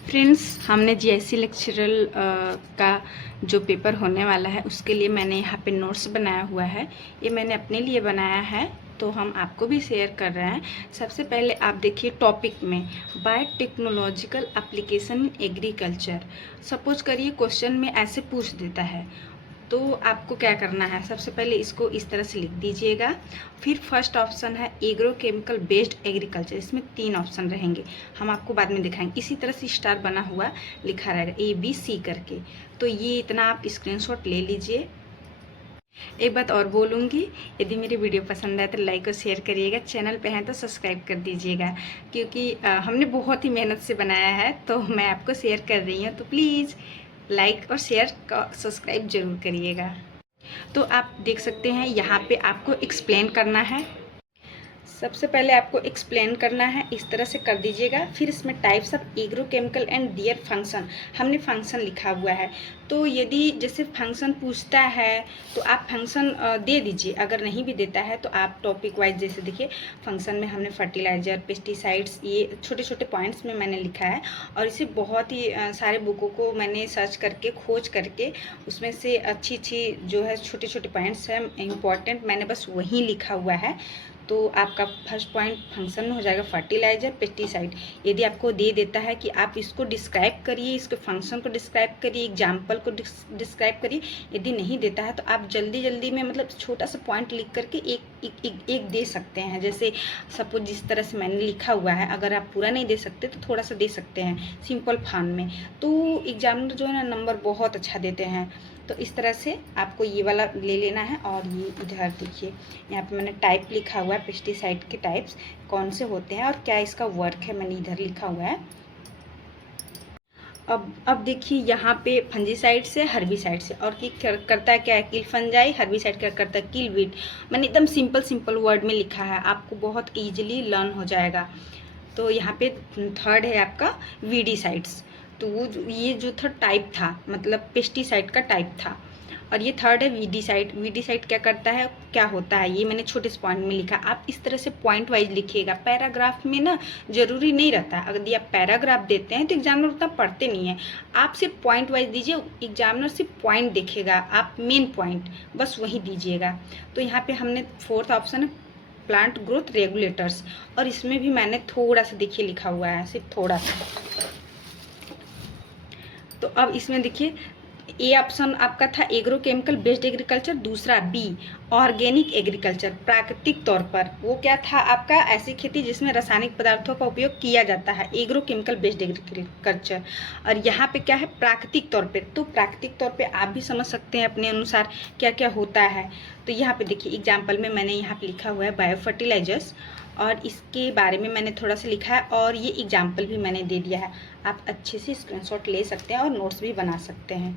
Friends, हमने GIC लेक्चरल का जो पेपर होने वाला है उसके लिए मैंने यहाँ पे नोट्स बनाया हुआ है। ये मैंने अपने लिए बनाया है तो हम आपको भी शेयर कर रहे हैं। सबसे पहले आप देखिए टॉपिक में biotechnological application in agriculture. Suppose करिए क्वेश्चन में ऐसे पूछ देता है तो आपको क्या करना है, सबसे पहले इसको इस तरह से लिख दीजिएगा। फिर फर्स्ट ऑप्शन है एग्रो केमिकल बेस्ड एग्रीकल्चर। इसमें 3 ऑप्शन रहेंगे, हम आपको बाद में दिखाएंगे। इसी तरह से स्टार बना हुआ लिखा रहेगा ABC करके। तो ये इतना आप स्क्रीनशॉट ले लीजिए। एक बात और बोलूँगी, यदि मेरी वीडियो पसंद आए तो लाइक और शेयर करिएगा। चैनल पे हैं तो सब्सक्राइब कर दीजिएगा, क्योंकि हमने बहुत ही मेहनत से बनाया है तो मैं आपको शेयर कर रही हूँ। तो प्लीज़ लाइक और शेयर का सब्सक्राइब जरूर करिएगा। तो आप देख सकते हैं यहाँ पे आपको एक्सप्लेन करना है। सबसे पहले आपको एक्सप्लेन करना है, इस तरह से कर दीजिएगा। फिर इसमें types of agro chemical and their function, हमने फंक्शन लिखा हुआ है। तो यदि जैसे फंक्शन पूछता है तो आप फंक्शन दे दीजिए, अगर नहीं भी देता है तो आप टॉपिक वाइज, जैसे देखिए फंक्शन में हमने फर्टिलाइजर, पेस्टिसाइड्स, ये छोटे छोटे पॉइंट्स में मैंने लिखा है। और इसे बहुत ही सारे बुकों को मैंने सर्च करके खोज करके उसमें से अच्छी अच्छी जो है छोटे छोटे पॉइंट्स हैं इम्पॉर्टेंट, मैंने बस वहीं लिखा हुआ है। तो आपका फर्स्ट पॉइंट फंक्शन में हो जाएगा फर्टिलाइजर, पेस्टिसाइड। यदि आपको दे देता है कि आप इसको डिस्क्राइब करिए, इसके फंक्शन को डिस्क्राइब करिए, एग्जाम्पल को डिस्क्राइब करिए, यदि नहीं देता है तो आप जल्दी जल्दी में मतलब छोटा सा पॉइंट लिख करके एक दे सकते हैं। जैसे सपोज जिस तरह से मैंने लिखा हुआ है, अगर आप पूरा नहीं दे सकते तो थोड़ा सा दे सकते हैं सिंपल फॉर्म में। तो एग्जामिनर जो है ना नंबर बहुत अच्छा देते हैं। तो इस तरह से आपको ये वाला ले लेना है। और ये इधर देखिए, यहाँ पे मैंने टाइप लिखा हुआ है, पेस्टिसाइड के टाइप्स कौन से होते हैं और क्या इसका वर्क है, मैंने इधर लिखा हुआ है। अब देखिए यहाँ पे फंजीसाइड से, हर्बिसाइड से, और करता है क्या है, किल फंजाई, हर्बिसाइड क्या करता है, किल वीड। मैंने एकदम सिंपल वर्ड में लिखा है, आपको बहुत ईजिली लर्न हो जाएगा। तो यहाँ पे थर्ड है आपका वीडीसाइड्स। तो वो ये जो था टाइप था, मतलब पेस्टिसाइड का टाइप था। और ये थर्ड है वीडीसाइड। वीडीसाइड क्या करता है, क्या होता है, ये मैंने छोटे से पॉइंट में लिखा। आप इस तरह से पॉइंट वाइज लिखिएगा, पैराग्राफ में ना जरूरी नहीं रहता। अगर आप पैराग्राफ देते हैं तो एग्जामिनर उतना पढ़ते नहीं है। आप सिर्फ पॉइंट वाइज दीजिए, एग्जामिनर सिर्फ पॉइंट देखेगा, आप मेन पॉइंट बस वही दीजिएगा। तो यहाँ पे हमने फोर्थ ऑप्शन है प्लांट ग्रोथ रेगुलेटर्स, और इसमें भी मैंने थोड़ा सा देखिए लिखा हुआ है, सिर्फ थोड़ा सा। तो अब इसमें देखिए ए ऑप्शन आपका था एग्रो केमिकल बेस्ड एग्रीकल्चर, दूसरा बी ऑर्गेनिक एग्रीकल्चर, प्राकृतिक तौर पर। वो क्या था आपका, ऐसी खेती जिसमें रासायनिक पदार्थों का उपयोग किया जाता है, एग्रो केमिकल बेस्ड एग्रीकल्चर। और यहाँ पे क्या है, प्राकृतिक तौर पे। तो प्राकृतिक तौर पे आप भी समझ सकते हैं अपने अनुसार क्या क्या होता है। तो यहाँ पे देखिए एग्जाम्पल में मैंने यहाँ पे लिखा हुआ है बायो फर्टिलाइजर्स, और इसके बारे में मैंने थोड़ा सा लिखा है और ये एग्जाम्पल भी मैंने दे दिया है। आप अच्छे से स्क्रीनशॉट ले सकते हैं और नोट्स भी बना सकते हैं।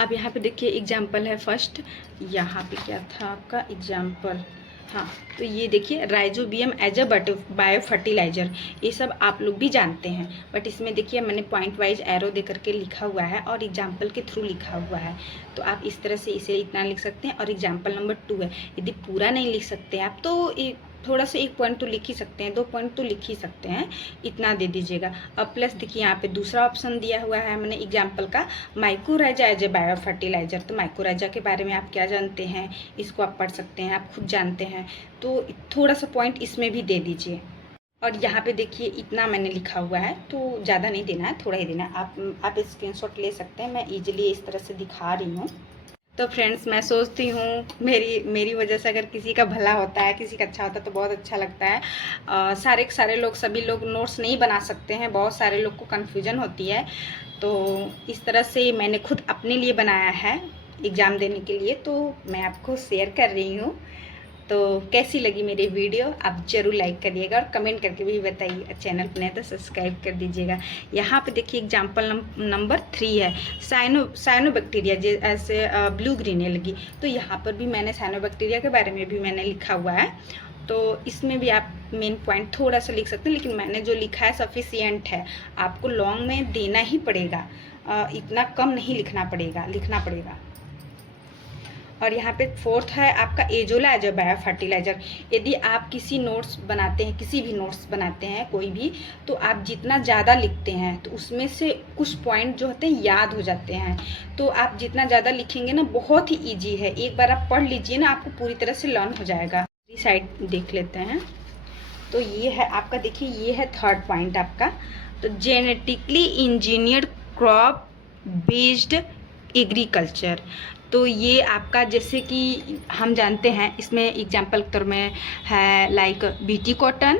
अब यहाँ पे देखिए एग्जाम्पल है फर्स्ट, यहाँ पे क्या था आपका एग्जाम्पल, हाँ तो ये देखिए rhizobium as a bio fertilizer, ये सब आप लोग भी जानते हैं। बट इसमें देखिए मैंने पॉइंट वाइज एरो दे करके लिखा हुआ है और एग्जाम्पल के थ्रू लिखा हुआ है। तो आप इस तरह से इसे इतना लिख सकते हैं। और एग्जाम्पल नंबर 2 है, यदि पूरा नहीं लिख सकते आप तो थोड़ा सा 1 पॉइंट तो लिख ही सकते हैं, 2 पॉइंट तो लिख ही सकते हैं, इतना दे दीजिएगा। अब प्लस देखिए यहाँ पे दूसरा ऑप्शन दिया हुआ है मैंने एग्जाम्पल का, mycorrhiza as a bio fertilizer. तो माइकोराइजा के बारे में आप क्या जानते हैं, इसको आप पढ़ सकते हैं, आप खुद जानते हैं। तो थोड़ा सा पॉइंट इसमें भी दे दीजिए। और यहाँ पे देखिए इतना मैंने लिखा हुआ है, तो ज़्यादा नहीं देना है, थोड़ा ही देना है। आप स्क्रीनशॉट ले सकते हैं, मैं ईजिली इस तरह से दिखा रही हूँ। तो फ्रेंड्स, मैं सोचती हूँ मेरी वजह से अगर किसी का भला होता है, किसी का अच्छा होता है तो बहुत अच्छा लगता है। सारे लोग, सभी लोग नोट्स नहीं बना सकते हैं, बहुत सारे लोग को कन्फ्यूजन होती है। तो इस तरह से मैंने खुद अपने लिए बनाया है एग्ज़ाम देने के लिए, तो मैं आपको शेयर कर रही हूँ। तो कैसी लगी मेरी वीडियो आप ज़रूर लाइक करिएगा और कमेंट करके भी बताइए। चैनल पर नहीं तो सब्सक्राइब कर दीजिएगा। यहाँ पे देखिए एग्जाम्पल नंबर 3 है साइनोबैक्टीरिया, जैसे ब्लू ग्रीन एल्गी। तो यहाँ पर भी मैंने साइनोबैक्टीरिया के बारे में भी मैंने लिखा हुआ है। तो इसमें भी आप मेन पॉइंट थोड़ा सा लिख सकते हैं, लेकिन मैंने जो लिखा है सफिशियंट है। आपको लॉन्ग में देना ही पड़ेगा, इतना कम नहीं लिखना पड़ेगा। और यहाँ पे फोर्थ है आपका azolla as a bio fertilizer. यदि आप किसी नोट्स बनाते हैं, किसी भी नोट्स बनाते हैं कोई भी, तो आप जितना ज़्यादा लिखते हैं तो उसमें से कुछ पॉइंट जो होते हैं याद हो जाते हैं। तो आप जितना ज़्यादा लिखेंगे ना, बहुत ही ईजी है, एक बार आप पढ़ लीजिए ना, आपको पूरी तरह से लर्न हो जाएगा। दूसरी साइड देख लेते हैं। तो ये है आपका, देखिए ये है थर्ड पॉइंट आपका। तो genetically engineered crop based agriculture. तो ये आपका, जैसे कि हम जानते हैं, इसमें एग्जाम्पल के तौर में है लाइक बीटी कॉटन,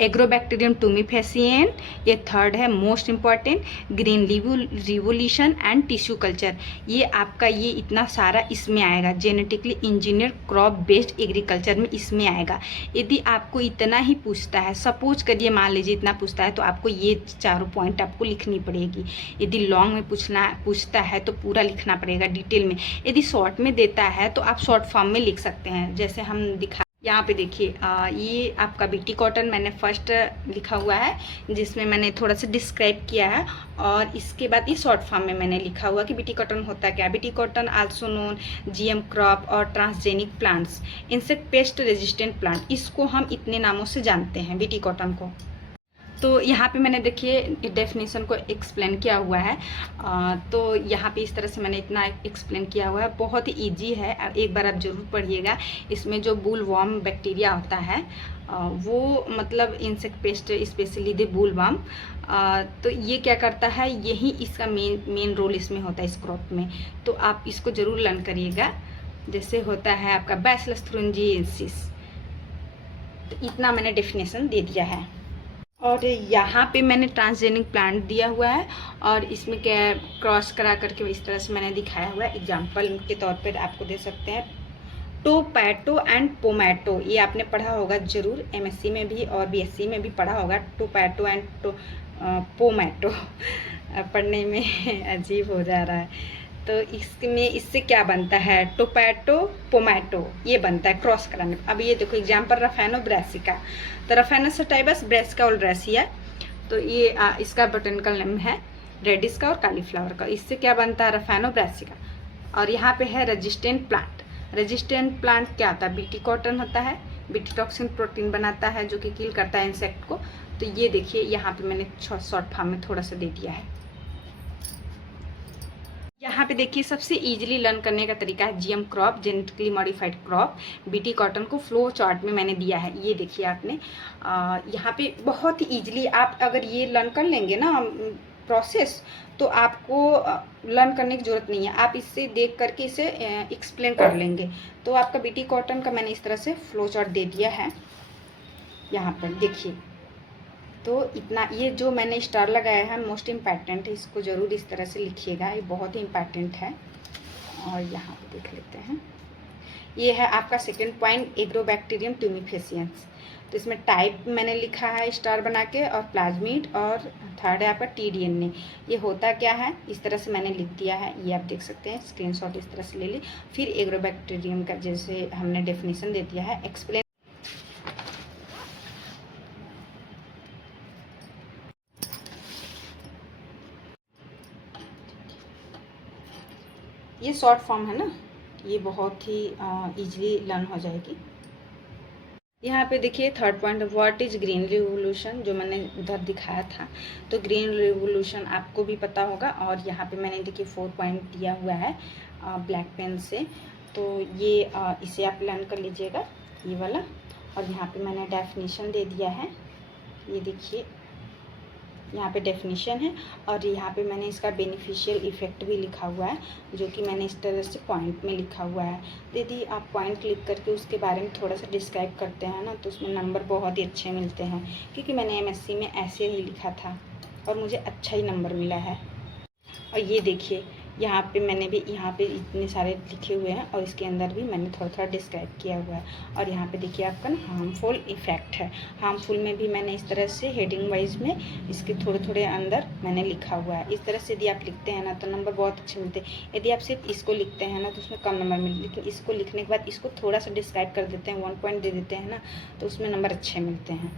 एग्रोबैक्टीरियम टूमीफेसियन। ये थर्ड है most important, green revolution and tissue culture. ये आपका ये इतना सारा इसमें आएगा, genetically engineer crop based agriculture में इसमें आएगा। यदि आपको इतना ही पूछता है, सपोज करिए मान लीजिए इतना पूछता है, तो आपको ये चारों पॉइंट आपको लिखनी पड़ेगी। यदि लॉन्ग में पूछता है तो पूरा लिखना पड़ेगा डिटेल में। यदि शॉर्ट में देता है तो आप शॉर्ट फॉर्म में लिख सकते हैं, जैसे हम दिखा। यहाँ पे देखिए ये आपका बीटी कॉटन मैंने फर्स्ट लिखा हुआ है, जिसमें मैंने थोड़ा सा डिस्क्राइब किया है, और इसके बाद ये शॉर्ट फॉर्म में मैंने लिखा हुआ कि बीटी कॉटन होता क्या। BT cotton also known GM crop और transgenic plants, insect pest resistant plant, इसको हम इतने नामों से जानते हैं बीटी कॉटन को। तो यहाँ पे मैंने देखिए डेफिनेशन को एक्सप्लेन किया हुआ है। तो यहाँ पे इस तरह से मैंने इतना एक्सप्लेन किया हुआ है, बहुत ही ईजी है, एक बार आप ज़रूर पढ़िएगा। इसमें जो बुलवॉर्म बैक्टीरिया होता है वो मतलब इंसेक्ट पेस्ट, स्पेशली द बुलवॉर्म, तो ये क्या करता है, यही इसका मेन रोल इसमें होता है इस क्रॉप में। तो आप इसको ज़रूर लर्न करिएगा। जैसे होता है आपका बैसिलस थ्रिंजिएंसिस, तो इतना मैंने डेफिनेशन दे दिया है। और यहाँ पे मैंने ट्रांसजेनिक प्लांट दिया हुआ है, और इसमें क्या क्रॉस करा करके इस तरह से मैंने दिखाया हुआ है। एग्जाम्पल के तौर पर आपको दे सकते हैं, टोपैटो एंड पोमैटो, ये आपने पढ़ा होगा ज़रूर, एमएससी में भी और बीएससी में भी पढ़ा होगा। टोपैटो एंड पोमैटो पढ़ने में अजीब हो जा रहा है। तो इसमें इससे क्या बनता है, टोपैटो पोमैटो ये बनता है क्रॉस कराने। अब ये देखो एग्जाम्पल रफेनो ब्रासिका, तो रफेनो सटाइबस ब्रासिका ओल्ड्रेसिया, तो ये इसका बोटेनिकल नेम है रेडिस का और कालीफ्लावर का। इससे क्या बनता है, रफेनो ब्रासिका। और यहाँ पे है रेजिस्टेंट प्लांट। रेजिस्टेंट प्लांट क्या होता है, बीटी कॉटन होता है, बीटी टॉक्सिन प्रोटीन बनाता है जो कि किल करता है इंसेक्ट को। तो ये देखिए यहाँ पे मैंने शॉर्ट फॉर्म में थोड़ा सा दे दिया है। यहाँ पे देखिए सबसे इजीली लर्न करने का तरीका है GM crop, genetically modified crop. BT cotton को फ्लो चार्ट में मैंने दिया है, ये देखिए आपने यहाँ पे बहुत ही इजीली आप अगर ये लर्न कर लेंगे ना प्रोसेस, तो आपको लर्न करने की ज़रूरत नहीं है, आप इससे देख करके इसे एक्सप्लेन कर लेंगे। तो आपका बीटी कॉटन का मैंने इस तरह से फ्लो चार्ट दे दिया है, यहाँ पर देखिए। तो इतना, ये जो मैंने स्टार लगाया है मोस्ट इम्पॉर्टेंट है, इसको ज़रूर इस तरह से लिखिएगा, ये बहुत ही इम्पॉर्टेंट है। और यहाँ पे देख लेते हैं, ये है आपका सेकंड पॉइंट, एग्रोबैक्टीरियम ट्यूमीफेसियंस। तो इसमें टाइप मैंने लिखा है स्टार बना के, और प्लाज्मिड, और थर्ड है आपका TDNA। ये होता क्या है, इस तरह से मैंने लिख दिया है, ये आप देख सकते हैं, स्क्रीनशॉट इस तरह से ले ली। फिर एग्रोबैक्टीरियम का जैसे हमने डेफिनेशन दे दिया है, एक्सप्लेन। ये शॉर्ट फॉर्म है ना, ये बहुत ही इजीली लर्न हो जाएगी। यहाँ पे देखिए third point, what is green revolution, जो मैंने उधर दिखाया था। तो ग्रीन रिवोल्यूशन आपको भी पता होगा। और यहाँ पे मैंने देखिए 4 पॉइंट दिया हुआ है ब्लैक पेन से, तो ये इसे आप लर्न कर लीजिएगा, ये वाला। और यहाँ पे मैंने डेफिनेशन दे दिया है, ये देखिए यहाँ पे डेफिनेशन है। और यहाँ पे मैंने इसका बेनिफिशियल इफ़ेक्ट भी लिखा हुआ है, जो कि मैंने इस तरह से पॉइंट में लिखा हुआ है। यदि आप पॉइंट क्लिक करके उसके बारे में थोड़ा सा डिस्क्राइब करते हैं ना, तो उसमें नंबर बहुत ही अच्छे मिलते हैं, क्योंकि मैंने MSc में ऐसे ही लिखा था और मुझे अच्छा ही नंबर मिला है। और ये देखिए यहाँ पे मैंने भी यहाँ पे इतने सारे लिखे हुए हैं, और इसके अंदर भी मैंने थोड़ा थोड़ा डिस्क्राइब किया हुआ है। और यहाँ पे देखिए आपका ना हार्मफुल इफ़ेक्ट है, हार्मफुल में भी मैंने इस तरह से हेडिंग वाइज में इसके थोड़े थोड़े अंदर मैंने लिखा हुआ है। इस तरह से यदि आप लिखते हैं ना तो नंबर बहुत अच्छे मिलते हैं। यदि आप सिर्फ इसको लिखते हैं ना तो उसमें कम नंबर मिलते, लेकिन इसको लिखने के बाद इसको थोड़ा सा डिस्क्राइब कर देते हैं, 1 पॉइंट दे देते हैं ना, तो उसमें नंबर अच्छे मिलते हैं।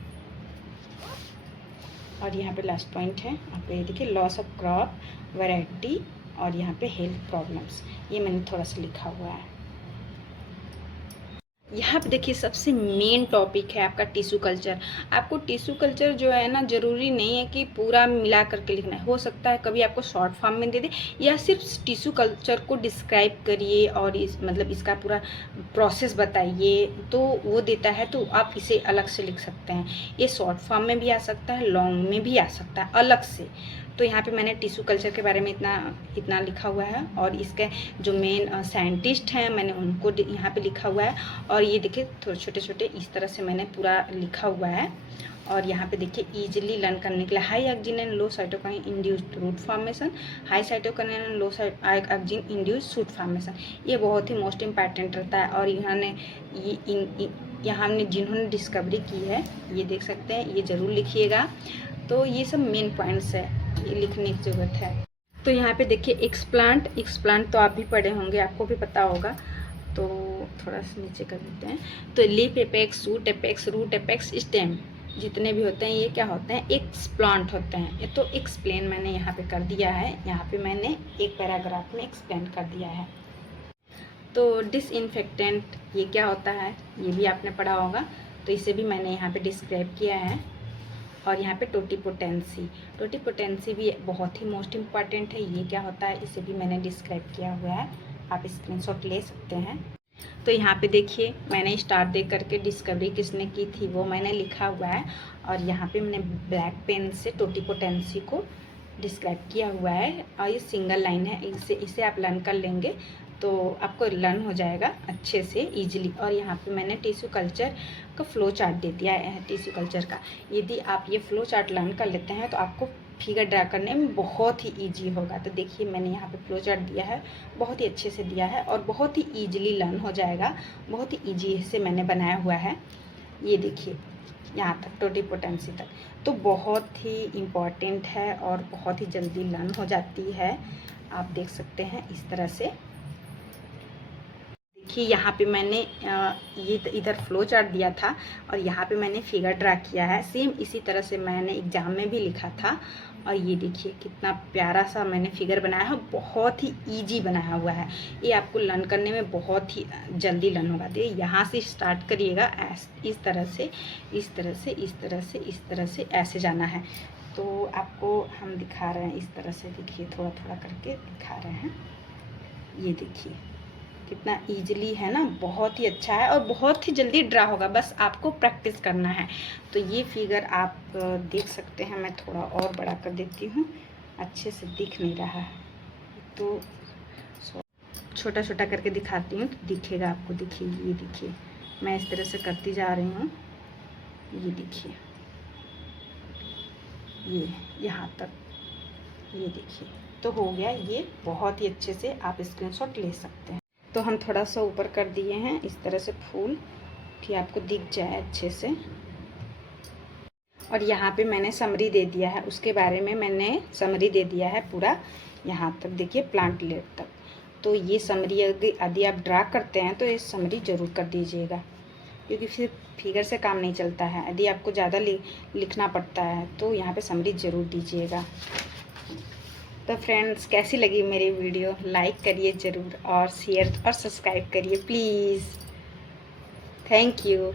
और यहाँ पे लास्ट पॉइंट है, आप ये देखिए लॉस ऑफ क्रॉप वैरायटी, और यहाँ पे हेल्थ प्रॉब्लम्स, ये मैंने थोड़ा सा लिखा हुआ है। यहाँ पे देखिए सबसे मेन टॉपिक है आपका टिश्यू कल्चर। आपको टिश्यू कल्चर जो है ना, ज़रूरी नहीं है कि पूरा मिला करके लिखना है। हो सकता है कभी आपको शॉर्ट फॉर्म में दे दे, या सिर्फ टिश्यू कल्चर को डिस्क्राइब करिए और इस मतलब इसका पूरा प्रोसेस बताइए, तो वो देता है तो आप इसे अलग से लिख सकते हैं। ये शॉर्ट फॉर्म में भी आ सकता है, लॉन्ग में भी आ सकता है अलग से। तो यहाँ पे मैंने टिश्यू कल्चर के बारे में इतना लिखा हुआ है, और इसके जो मेन साइंटिस्ट हैं मैंने उनको यहाँ पे लिखा हुआ है। और ये देखिए थोड़े छोटे छोटे इस तरह से मैंने पूरा लिखा हुआ है। और यहाँ पे देखिए इजीली लर्न करने के लिए high oxygen and low cytokine induced root formation, high cytokine and low oxygen induced shoot formation, ये बहुत ही मोस्ट इम्पॉर्टेंट रहता है। और यहाँ हमने जिन्होंने डिस्कवरी की है ये देख सकते हैं, ये ज़रूर लिखिएगा। तो ये सब मेन पॉइंट्स है, ये लिखने की ज़रूरत है। तो यहाँ पे देखिए एक्सप्लांट तो आप भी पढ़े होंगे, आपको भी पता होगा। तो थोड़ा सा नीचे कर देते हैं। तो leaf apex, shoot apex, root apex, stem, जितने भी होते हैं ये क्या होते हैं, एक्सप्लांट होते हैं। ये तो एक्सप्लेन मैंने यहाँ पे कर दिया है, यहाँ पे मैंने एक पैराग्राफ में एक्सप्लेन कर दिया है। तो डिसइंफेक्टेंट ये क्या होता है, ये भी आपने पढ़ा होगा, तो इसे भी मैंने यहाँ पे डिस्क्राइब किया है। और यहाँ पे टोटीपोटेंसी भी बहुत ही मोस्ट इम्पॉर्टेंट है। ये क्या होता है, इसे भी मैंने डिस्क्राइब किया हुआ है, आप स्क्रीनशॉट ले सकते हैं। तो यहाँ पे देखिए मैंने स्टार दे करके डिस्कवरी किसने की थी वो मैंने लिखा हुआ है। और यहाँ पे मैंने ब्लैक पेन से टोटीपोटेंसी को डिस्क्राइब किया हुआ है, और ये सिंगल लाइन है, इसे आप लर्न कर लेंगे तो आपको लर्न हो जाएगा अच्छे से इजीली। और यहाँ पे मैंने टिश्यू कल्चर का फ्लो चार्ट दे दिया है टिश्यू कल्चर का। यदि आप ये फ्लो चार्ट लर्न कर लेते हैं तो आपको फिगर ड्रा करने में बहुत ही इजी होगा। तो देखिए मैंने यहाँ पे फ्लो चार्ट दिया है, बहुत ही अच्छे से दिया है और बहुत ही ईजिली लर्न हो जाएगा, बहुत ही ईजी से मैंने बनाया हुआ है। ये देखिए यहाँ तक टोटीपोटेंसी तक, तो बहुत ही इम्पॉर्टेंट है और बहुत ही जल्दी लर्न हो जाती है। आप देख सकते हैं इस तरह से। देखिए यहाँ पे मैंने ये इधर फ्लो चार्ट दिया था और यहाँ पे मैंने फिगर ड्रा किया है, सेम इसी तरह से मैंने एग्जाम में भी लिखा था। और ये देखिए कितना प्यारा सा मैंने फिगर बनाया है, बहुत ही इजी बनाया हुआ है। ये आपको लर्न करने में बहुत ही जल्दी लर्न होगा। देखिए यहाँ से स्टार्ट करिएगा, इस तरह से इस तरह से इस तरह से इस तरह से ऐसे जाना है। तो आपको हम दिखा रहे हैं इस तरह से, देखिए थोड़ा थोड़ा करके दिखा रहे हैं। ये देखिए कितना इजीली है ना, बहुत ही अच्छा है और बहुत ही जल्दी ड्रा होगा, बस आपको प्रैक्टिस करना है। तो ये फिगर आप देख सकते हैं, मैं थोड़ा और बड़ा कर देती हूँ, अच्छे से दिख नहीं रहा है तो छोटा छोटा करके दिखाती हूँ तो दिखेगा आपको। देखिए ये देखिए मैं इस तरह से करती जा रही हूँ, ये देखिए ये यहाँ तक, ये देखिए तो हो गया। ये बहुत ही अच्छे से आप स्क्रीनशॉट ले सकते हैं। तो हम थोड़ा सा ऊपर कर दिए हैं इस तरह से फूल कि आपको दिख जाए अच्छे से। और यहाँ पे मैंने समरी दे दिया है, उसके बारे में मैंने समरी दे दिया है पूरा यहाँ तक, देखिए प्लांट लेयर तक। तो ये समरी यदि आप ड्रा करते हैं तो ये समरी ज़रूर कर दीजिएगा, क्योंकि फिर फिगर से काम नहीं चलता है। यदि आपको ज़्यादा लिखना पड़ता है तो यहाँ पे समरी ज़रूर दीजिएगा। तो फ्रेंड्स कैसी लगी मेरी वीडियो, लाइक करिए ज़रूर और शेयर और सब्सक्राइब करिए प्लीज़। Thank you.